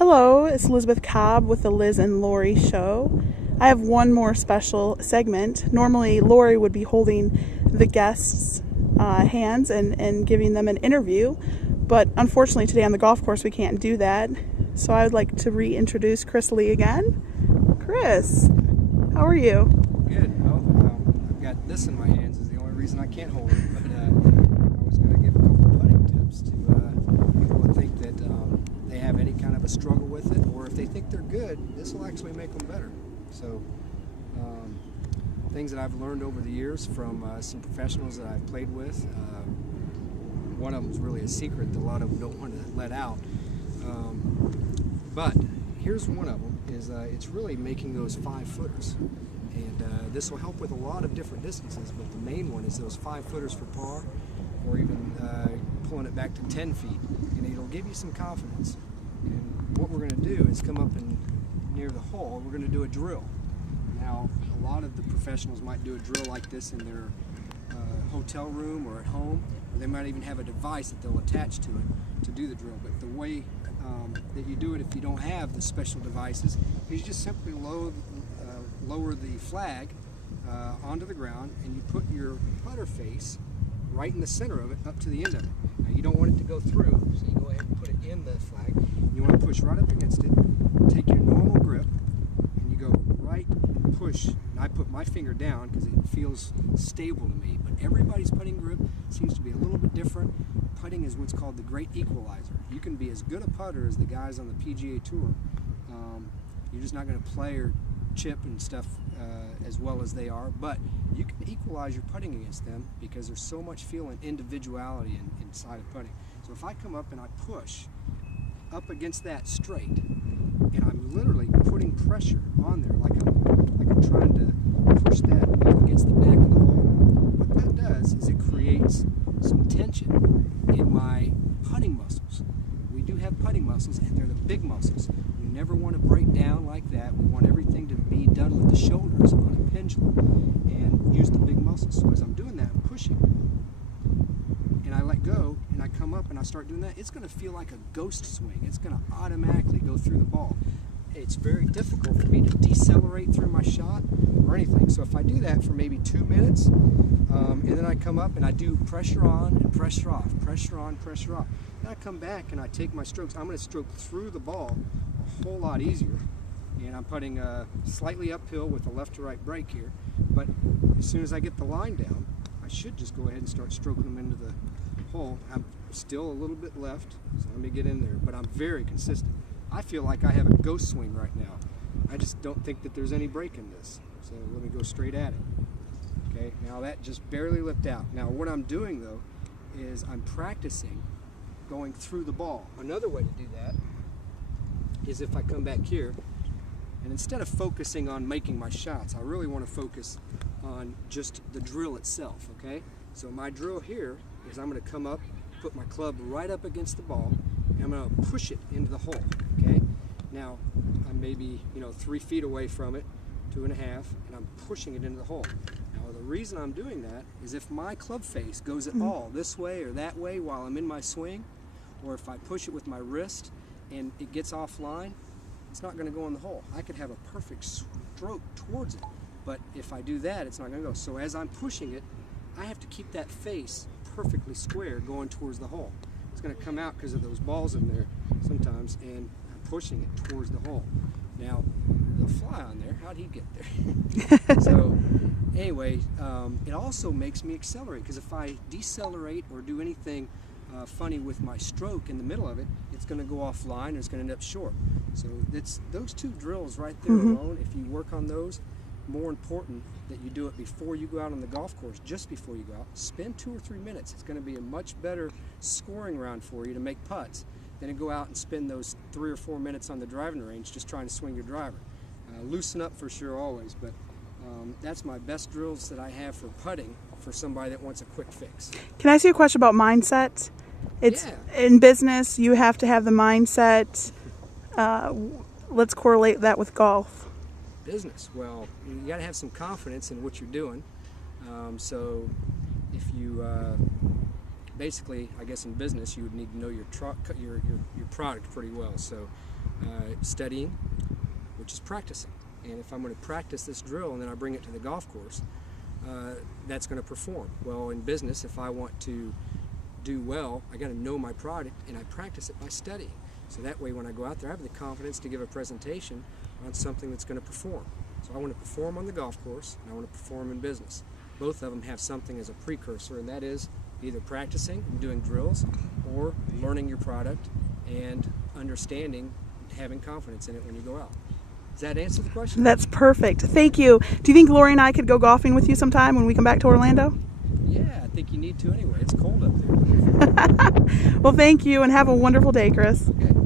Hello, it's Elizabeth Cobb with the Liz and Laurie show. I have one more special segment. Normally, Laurie would be holding the guests' hands and giving them an interview, but unfortunately today on the golf course we can't do that. So I would like to reintroduce Chris Lee again. Chris, how are you? Good. Well, I've got this in my hands is the only reason I can't hold it, but I was going to give a couple of putting tips to people that think that they have any kind of a struggle with it, or if they think they're good, this will actually make them better. So things that I've learned over the years from some professionals that I've played with. One of them is really a secret that a lot of them don't want to let out. But here's one of them, is it's really making those 5-footers. And this will help with a lot of different distances, but the main one is those 5-footers for par, or even pulling it back to 10 feet. And it'll give you some confidence. And what we're going to do is come up and near the hole, we're going to do a drill. Now, a lot of the professionals might do a drill like this in their hotel room or at home, or they might even have a device that they'll attach to it to do the drill. But the way that you do it if you don't have the special devices is you just simply lower the flag onto the ground, and you put your putter face right in the center of it up to the end of it. Now you don't want it to go through, so you go ahead and put it in the flag. You want to push right up against it, take your normal grip, and you go right, push. And I put my finger down because it feels stable to me, but everybody's putting grip seems to be a little bit different. Putting is what's called the great equalizer. You can be as good a putter as the guys on the PGA Tour. You're just not going to play or chip and stuff as well as they are, but you can equalize your putting against them because there's so much feel and individuality inside of putting. So if I come up and I push up against that straight, and I'm literally putting pressure on there like I'm trying to push that up against the back of the hole, what that does is it creates some tension in my putting muscles. We do have putting muscles, and they're the big muscles. We never want to break down like that. We want everything to be done with the shoulders on a pendulum and use the big muscles. So as I'm doing that, I'm pushing, and I let go, and I come up and I start doing that, it's going to feel like a ghost swing. It's going to automatically go through the ball. It's very difficult for me to decelerate through my shot or anything. So if I do that for maybe 2 minutes, and then I come up and I do pressure on and pressure off, pressure on, pressure off. Then I come back and I take my strokes. I'm going to stroke through the ball a whole lot easier. And I'm putting slightly uphill with a left to right break here. But as soon as I get the line down, I should just go ahead and start stroking them into the hole. I'm still a little bit left, so let me get in there. But I'm very consistent. I feel like I have a ghost swing right now. I just don't think that there's any break in this. So let me go straight at it. Okay, now that just barely lipped out. Now what I'm doing though is I'm practicing going through the ball. Another way to do that is if I come back here, and instead of focusing on making my shots, I really want to focus on just the drill itself, okay? So my drill here is I'm going to come up, put my club right up against the ball, and I'm going to push it into the hole, okay? Now, I'm maybe, 3 feet away from it, 2.5, and I'm pushing it into the hole. Now, the reason I'm doing that is if my club face goes at all this way or that way while I'm in my swing, or if I push it with my wrist and it gets offline, it's not going to go in the hole. I could have a perfect stroke towards it, but if I do that, it's not going to go. So as I'm pushing it, I have to keep that face perfectly square going towards the hole. It's going to come out because of those balls in there sometimes, and I'm pushing it towards the hole. Now, the fly on there, how'd he get there? So anyway, it also makes me accelerate, because if I decelerate or do anything funny with my stroke in the middle of it, it's going to go offline and it's going to end up short. So it's those 2 drills right there alone. If you work on those, more important that you do it before you go out on the golf course, just before you go out. Spend 2 or 3 minutes. It's going to be a much better scoring round for you to make putts than to go out and spend those 3 or 4 minutes on the driving range just trying to swing your driver. Loosen up for sure always, but that's my best drills that I have for putting for somebody that wants a quick fix. Can I ask you a question about mindset? It's in business, you have to have the mindset. Let's correlate that with golf. Business, well, you got to have some confidence in what you're doing. So if you basically, I guess in business, you would need to know your product pretty well. So studying, which is practicing. And if I'm going to practice this drill and then I bring it to the golf course, that's going to perform. Well, in business, if I want to do well, I got to know my product, and I practice it by studying. So that way when I go out there, I have the confidence to give a presentation on something that's going to perform. So I want to perform on the golf course, and I want to perform in business. Both of them have something as a precursor, and that is either practicing and doing drills or learning your product and understanding, having confidence in it when you go out. Does that answer the question? That's perfect. Thank you. Do you think Laurie and I could go golfing with you sometime when we come back to Orlando? Yeah, I think you need to anyway. It's cold up there. Well, thank you, and have a wonderful day, Chris. Okay.